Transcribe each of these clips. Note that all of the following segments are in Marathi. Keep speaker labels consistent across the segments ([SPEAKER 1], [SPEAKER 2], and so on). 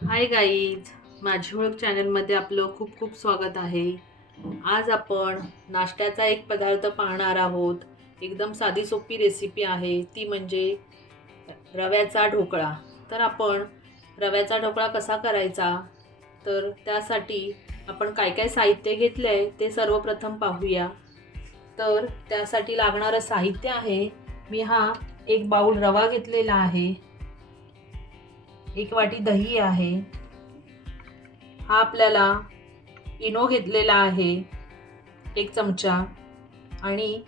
[SPEAKER 1] हाय गाईज माझी ओळख चॅनलमध्ये आपलं खूप खूप स्वागत आहे. आज आपण नाश्त्याचा एक पदार्थ पाहणार आहोत. एकदम साधी सोपी रेसिपी आहे. ती म्हणजे रव्याचा ढोकळा. तर आपण रव्याचा ढोकळा कसा करायचा? तर त्यासाठी आपण काय काय साहित्य घेतलं आहे ते सर्वप्रथम पाहूया. तर त्यासाठी लागणारं साहित्य आहे. मी हा एक बाऊल रवा घेतलेला आहे. एक वाटी दही आहे. हा आपल्याला इनो घेतलेला आहे. एक चमचा. आणि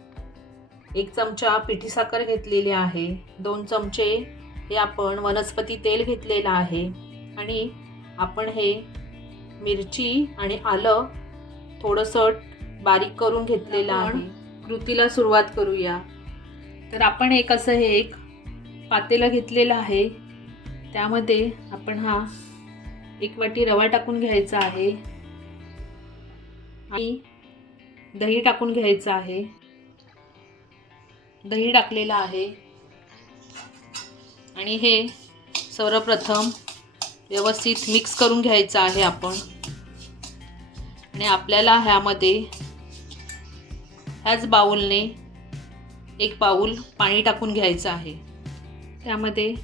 [SPEAKER 1] एक चमचा पिठी साखर घेतलेली आहे. दोन चमचे हे आपण वनस्पती तेल घेतलेलं आहे. आणि आपण हे मिरची आणि आलं थोडंसं बारीक करून घेतलेलं आहे. कृतीला सुरुवात करूया. तर आपण एक असं हे एक पातेलं घेतलेलं आहे. त्यामध्ये आपण हा एक वाटी रवा टाकून घ्यायचा आहे. आणि दही टाकून घ्यायचं आहे. दही टाकलेलं आहे. आणि हे सर्वप्रथम व्यवस्थित मिक्स करून घ्यायचं आहे आपण. आणि आपल्याला ह्यामध्ये ह्याच बाऊलने एक बाऊल पाणी टाकून घ्यायचं आहे. त्यामध्ये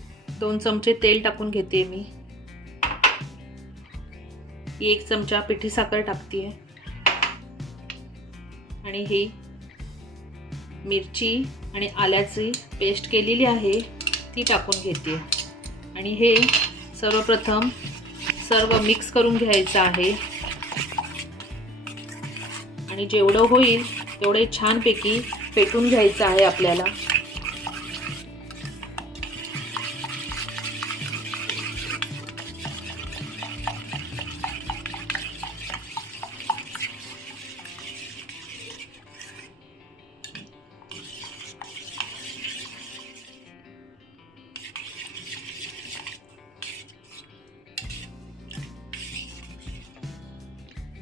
[SPEAKER 1] दोन चमचे तेल टाकून घेते मी. एक चमचा पिठी साखर टाकते आणि ही मिरची आणि आल्याची पेस्ट केलेली आहे ती टाकून घेते. आणि हे सर्वप्रथम सर्व मिक्स करून घ्यायचं आहे. आणि जेवढं होईल तेवढे छानपैकी फेटून घ्यायचं आहे आपल्याला.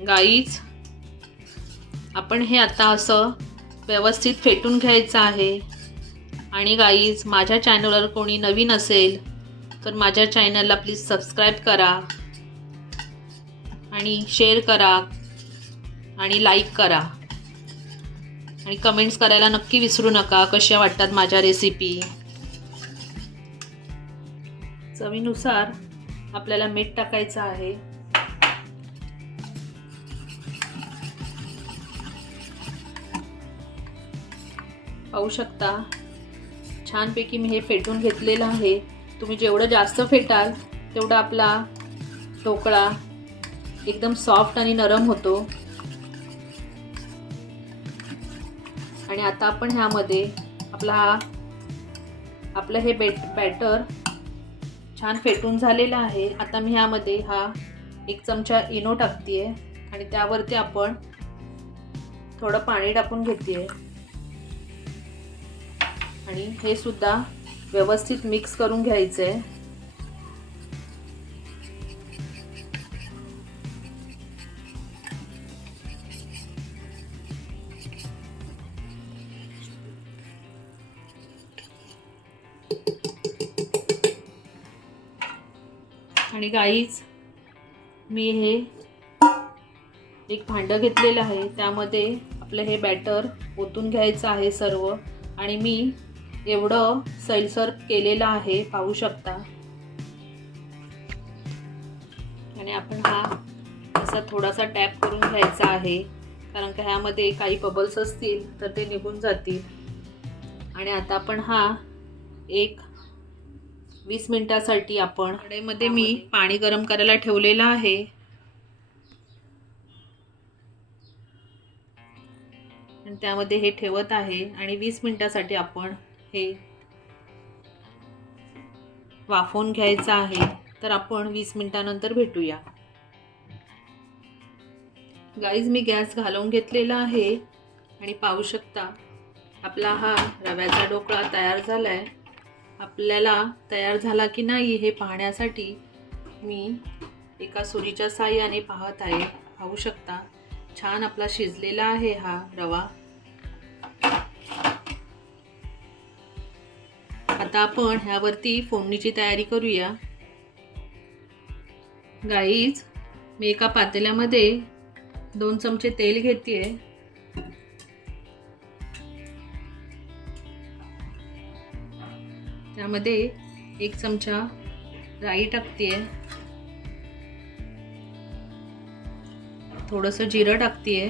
[SPEAKER 1] गाईच आपण हे आता असं व्यवस्थित फेटून घ्यायचं आहे. आणि गाईज माझ्या चॅनलवर कोणी नवीन असेल तर माझ्या चॅनलला प्लीज सबस्क्राईब करा. आणि शेअर करा. आणि लाईक करा. आणि कमेंट्स करायला नक्की विसरू नका कशा वाटतात माझ्या रेसिपी. चवीनुसार आपल्याला मीठ टाकायचं आहे. पाहू शकता. छानपैकी मी हे फेटून घेतलेलं आहे. तुम्ही जेवढं जास्त फेटाल तेवढा आपला ढोकळा एकदम सॉफ्ट आणि नरम होतो. आणि आता आपण ह्यामध्ये आपला हा आपलं हे बेट बॅटर छान फेटून झालेलं आहे. आता मी ह्यामध्ये हा एक चमचा इनो टाकते आहे आणि त्यावरती आपण थोडं पाणी टाकून घेते आहे आणि हे सुद्धा व्यवस्थित मिक्स करून घ्यायचं. आहे आणि गाईच मी हे एक भांडं घेतलेलं आहे. त्यामध्ये आपलं हे बॅटर ओतून घ्यायचं आहे सर्व. आणि मी एवढं सैलसर केलेलं आहे पाहू शकता. आणि आपण हा असा थोडासा टॅप करून घ्यायचा आहे कारण का ह्यामध्ये काही बबल्स असतील तर ते निघून जातील. आणि आता आपण हा एक वीस मिनटासाठी आपण कढईमध्ये मी पाणी गरम करायला ठेवलेलं आहे. आणि त्यामध्ये हे ठेवत आहे आणि वीस मिनटासाठी आपण हे वाफवून घ्यायचं आहे तर आपण वीस मिनिटानंतर भेटूया. गाईज मी गॅस घालवून घेतलेला आहे आणि पाहू शकता आपला हा रव्याचा ढोकळा तयार झाला आहे आपल्याला तयार झाला की नाही हे पाहण्यासाठी मी एका सुरीच्या साह्याने पाहत आहे. पाहू शकता छान आपला शिजलेला आहे हा रवा. आता आपण ह्यावरती फोडणीची तयारी करूया. गाईज मी एका पातेल्यामध्ये दोन चमचे तेल घेते त्यामध्ये एक चमचा राई टाकते थोडंसं जिरं टाकते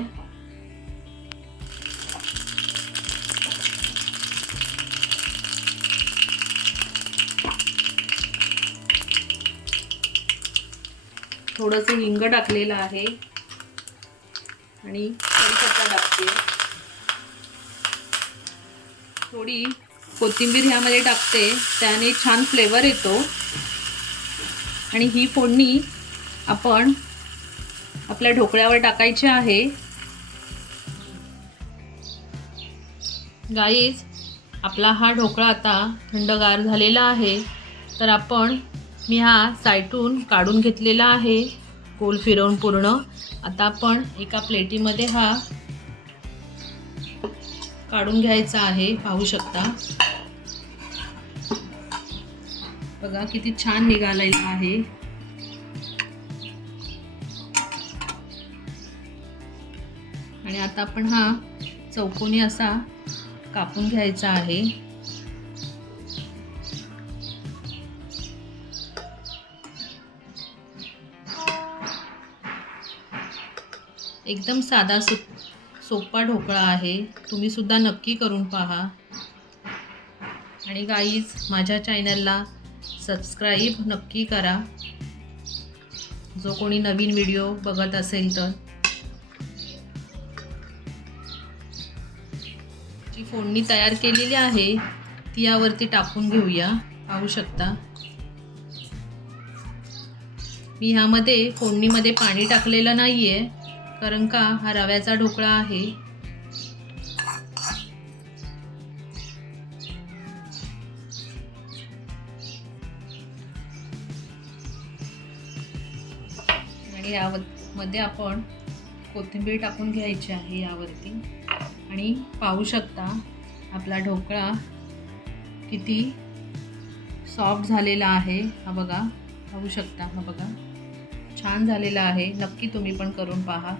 [SPEAKER 1] थोडंसं हिंग टाकलेलं आहे. आणि कढीपत्ता टाकते. थोडी कोथिंबीर ह्यामध्ये टाकते. त्याने छान फ्लेवर येतो. आणि ही फोडणी आपण आपल्या ढोकळ्यावर टाकायची आहे. गाईज आपला हा ढोकळा आता थंडगार झालेला आहे. तर आपण मी हा साईटून काढून घेतलेला आहे गोल फिरवून पूर्ण. आता आपण एका प्लेटीमध्ये हा काढून घ्यायचा आहे पाहू शकता. बघा किती छान निघालेला आहे. आणि आता आपण हा चौकोनी असा कापून घ्यायचा आहे. एकदम साधा सु सोपा ढोकळा आहे. तुम्ही सुद्धा नक्की करून पहा. आणि गाईज माझ्या चॅनलला सबस्क्राईब नक्की करा. जो कोणी नवीन व्हिडिओ बघत असेल तर. जी फोडणी तयार केलेली आहे ती यावरती टाकून घेऊया. पाहू शकता. मी ह्यामध्ये फोडणीमध्ये पाणी टाकलेलं नाही आहे कारण का? हा रव्याचा ढोकळा आहे. आणि यामध्ये आपण कोथिंबीर टाकून घ्यायची आहे यावरती. आणि पाहू शकता आपला ढोकळा किती सॉफ्ट झालेला आहे. हा बघा पाहू शकता हा बघा. छान झालेला आहे. नक्की तुम्ही पण करून पहा.